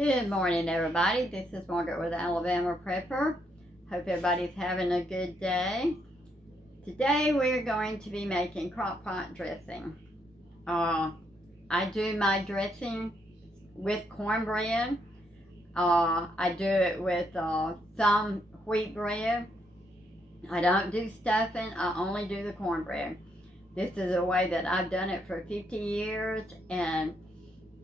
Good morning, everybody. This is Margaret with Alabama Prepper. Hope everybody's having a good day. Today we're going to be making crockpot dressing. I do my dressing with cornbread. I do it with some wheat bread. I don't do stuffing. I only do the cornbread. This is a way that I've done it for 50 years, and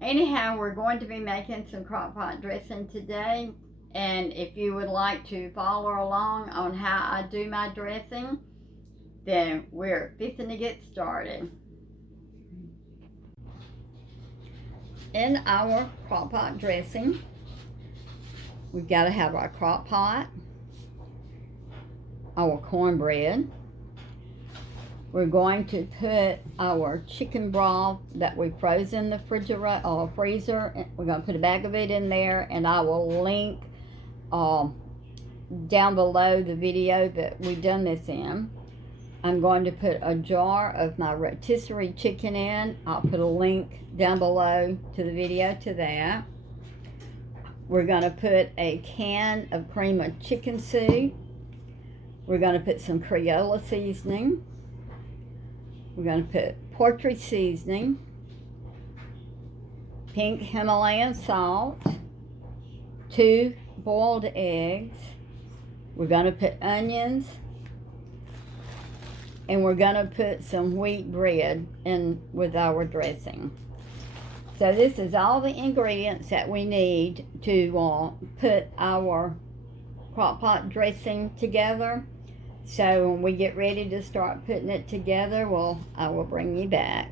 anyhow, we're going to be making some crockpot dressing today, and if you would like to follow along on how I do my dressing, then we're fixing to get started. In our crockpot dressing, we've got to have our crockpot, our cornbread. We're going to put our chicken broth that we froze in the freezer. We're going to put a bag of it in there, and I will link down below the video that we've done this in. I'm going to put a jar of my rotisserie chicken in. I'll put a link down below to the video to that. We're going to put a can of cream of chicken soup. We're going to put some Crayola seasoning. We're going to put poultry seasoning, pink Himalayan salt, 2 boiled eggs. We're going to put onions, and we're going to put some wheat bread in with our dressing. So this is all the ingredients that we need to put our crockpot dressing together. So when we get ready to start putting it together, I will bring you back.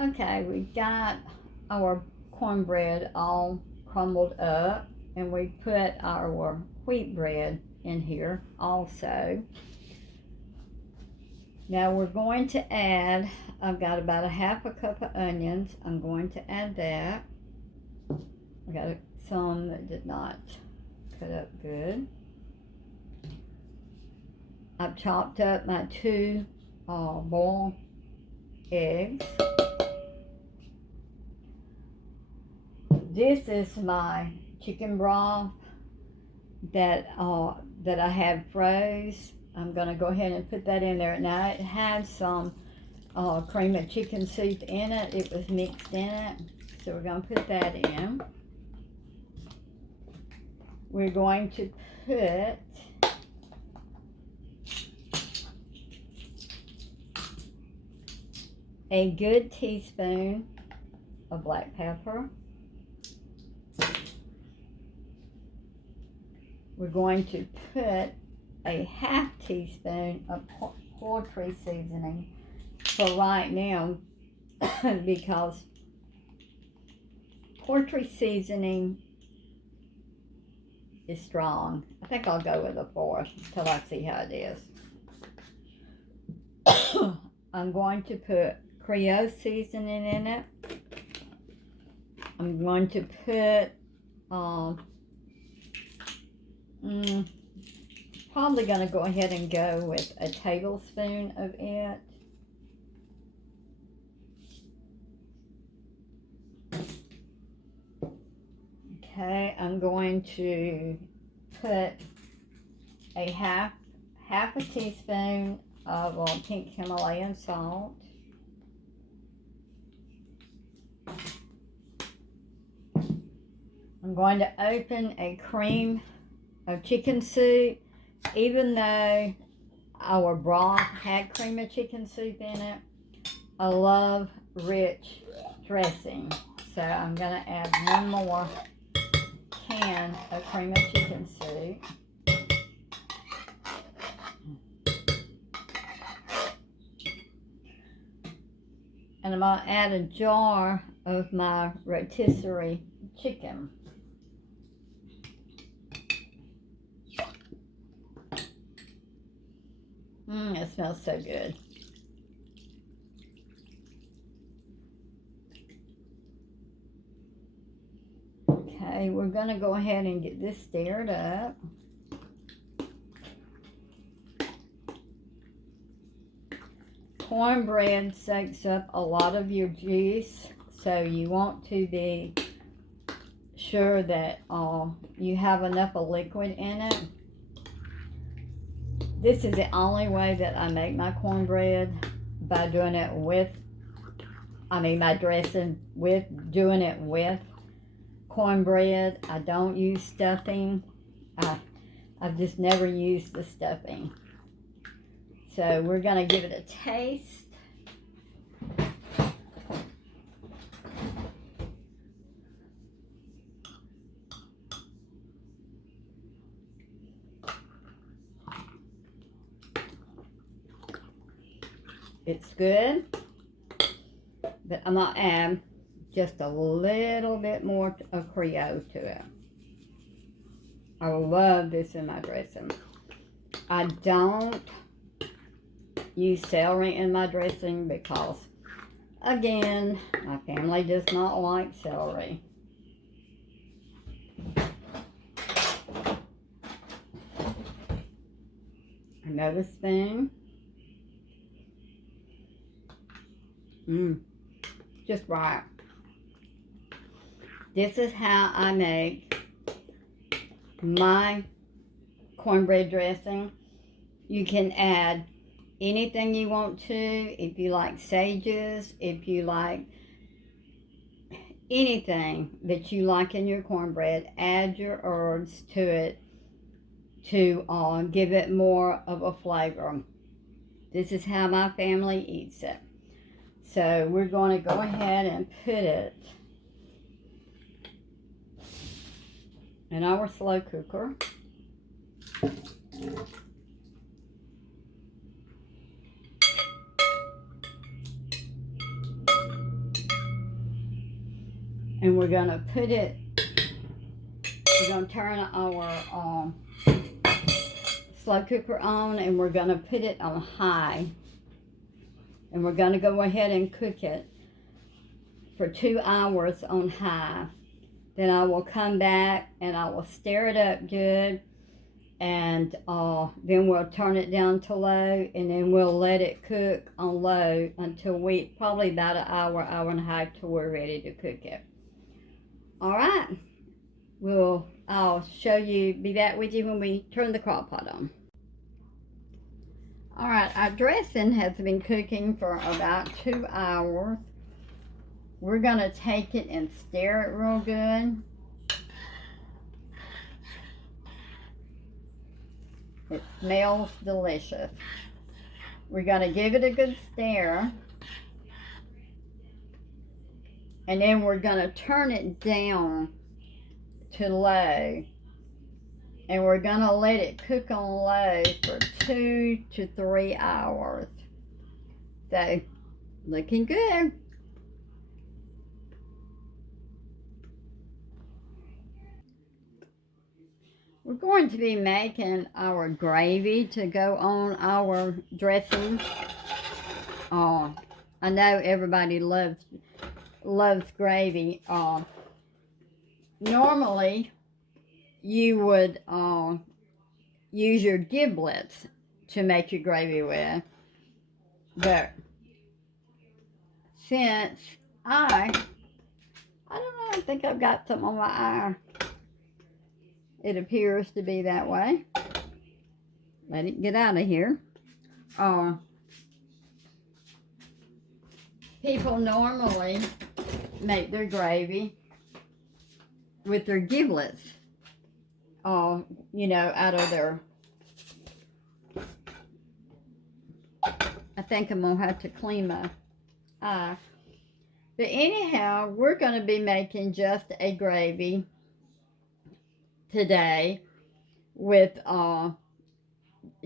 Okay, we've got our cornbread all crumbled up, and we put our wheat bread in here also. Now we're going to add, I've got about a half a cup of onions. I'm going to add that. I got some that did not cut up good. I've chopped up my 2 boiled eggs. This is my chicken broth that I had froze. I'm going to go ahead and put that in there. Now it has some cream of chicken soup in it. It was mixed in it. So we're going to put that in. We're going to put a good teaspoon of black pepper. We're going to put a half teaspoon of poultry seasoning for right now because poultry seasoning is strong. I think I'll go with a 4th until I see how it is. I'm going to put Creole seasoning in it. I'm going to put probably going to go ahead and go with a tablespoon of it. Okay, I'm going to put a half a teaspoon of pink Himalayan salt. I'm going to open a cream of chicken soup. Even though our broth had cream of chicken soup in it, I love rich dressing. So I'm going to add 1 more can of cream of chicken soup. And I'm going to add a jar of my rotisserie chicken. It smells so good. Okay, we're going to go ahead and get this stirred up. Cornbread soaks up a lot of your juice, So you want to be sure that you have enough of liquid in it. This is the only way that I make my cornbread, by doing it with, my dressing with, doing it with cornbread. I don't use stuffing. I've just never used the stuffing. So we're gonna give it a taste. It's good, but I'm gonna add just a little bit more of Creole to it. I love this in my dressing. I don't use celery in my dressing because, again, my family does not like celery. Another spoon. Just right. This is how I make my cornbread dressing. You can add anything you want to. If you like sages, if you like anything that you like in your cornbread, add your herbs to it to give it more of a flavor. This is how my family eats it. So we're going to go ahead and put it in our slow cooker. And we're going to put it, we're going to turn our slow cooker on, and we're going to put it on high. And we're going to go ahead and cook it for 2 hours on high. Then I will come back and I will stir it up good. And then we'll turn it down to low. And then we'll let it cook on low until probably about an hour, hour and a half till we're ready to cook it. All right. I'll show you, be back with you when we turn the crock pot on. All right, our dressing has been cooking for about 2 hours. We're going to take it and stir it real good. It smells delicious. We're going to give it a good stir. And then we're going to turn it down to low. And we're going to let it cook on low for 2 to 3 hours. So, looking good. We're going to be making our gravy to go on our dressing. I know everybody loves gravy. Normally, you would use your giblets to make your gravy with. But since I don't know, I think I've got something on my eye. It appears to be that way. Let it get out of here. People normally make their gravy with their giblets. Out of their... I think I'm going to have to clean my eye. But anyhow, we're going to be making just a gravy today with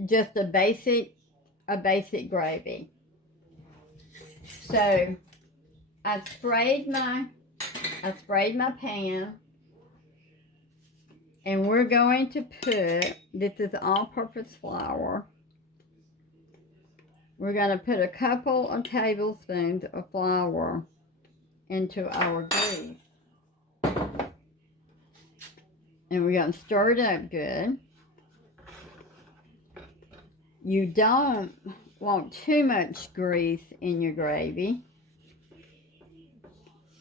just a basic gravy. So I sprayed my pan, and we're going to put, this is all-purpose flour. We're going to put a couple of tablespoons of flour into our grease. And we're going to stir it up good. You don't want too much grease in your gravy.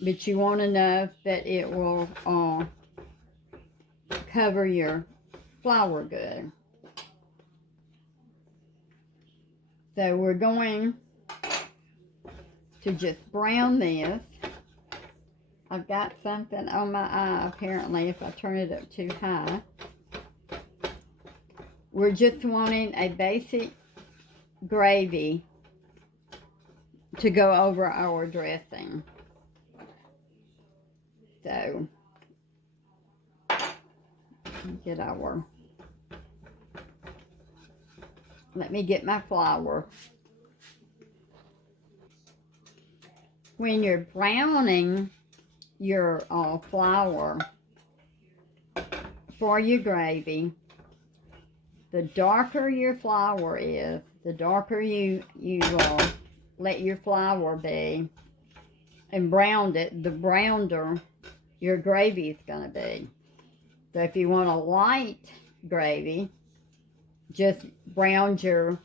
but you want enough that it will cover your flour good. So we're going to just brown this. I've got something on my eye apparently if I turn it up too high. We're just wanting a basic gravy to go over our dressing. So, let me get my flour. When you're browning your flour for your gravy, the darker your flour is, the darker you let your flour be and browned it, the browner your gravy is going to be. So if you want a light gravy, just brown your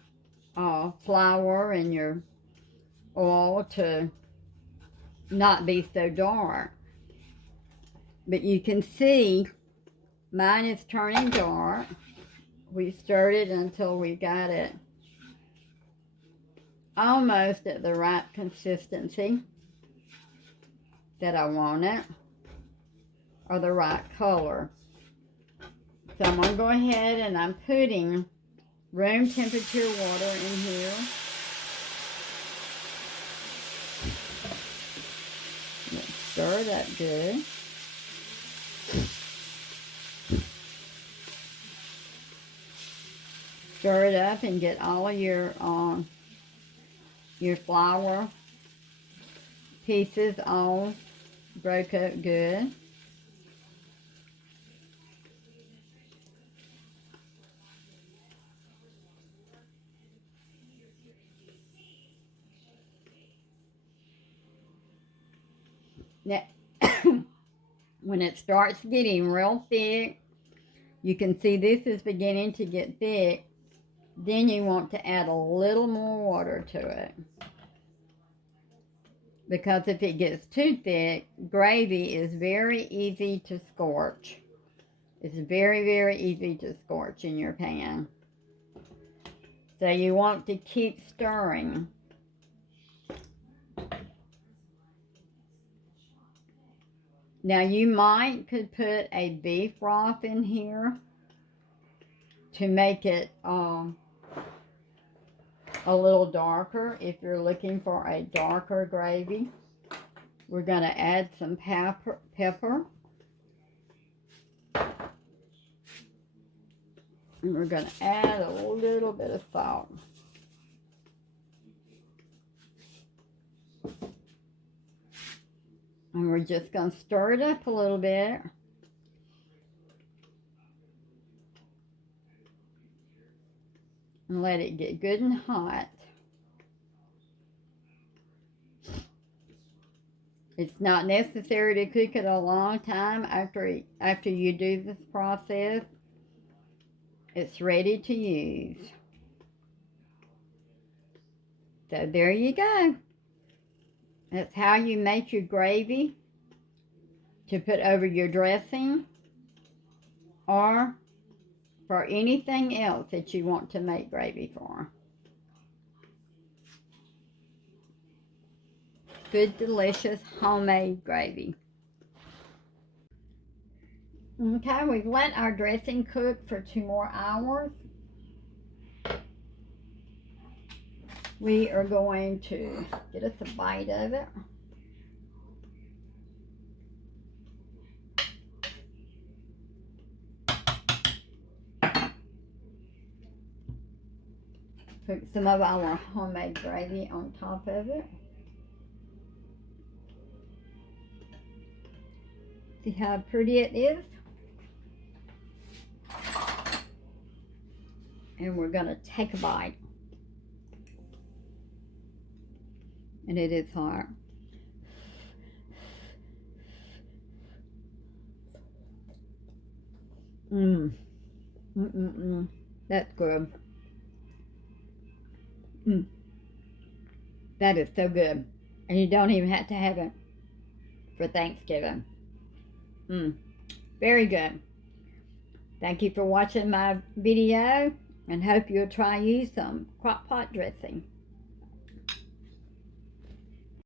flour and your oil to not be so dark. But you can see mine is turning dark. We stirred it until we got it almost at the right consistency that I want it, or the right color. So I'm going to go ahead and I'm putting room temperature water in here. Let's stir it up good. Stir it up and get all of your flour pieces all broke up good. Now, when it starts getting real thick, you can see this is beginning to get thick. Then you want to add a little more water to it. Because if it gets too thick, gravy is very easy to scorch. It's very, very easy to scorch in your pan. So you want to keep stirring. Now you could put a beef broth in here to make it a little darker if you're looking for a darker gravy. We're going to add some pepper. And we're going to add a little bit of salt. And we're just going to stir it up a little bit. And let it get good and hot. It's not necessary to cook it a long time after you do this process. It's ready to use. So there you go. That's how you make your gravy to put over your dressing or for anything else that you want to make gravy for. Good, delicious, homemade gravy. Okay, we've let our dressing cook for 2 more hours. We are going to get us a bite of it. Put some of our homemade gravy on top of it. See how pretty it is? And we're going to take a bite. And it is hot. That's good. That is so good. And you don't even have to have it for Thanksgiving. Very good. Thank you for watching my video, and hope you'll try use some Crockpot dressing.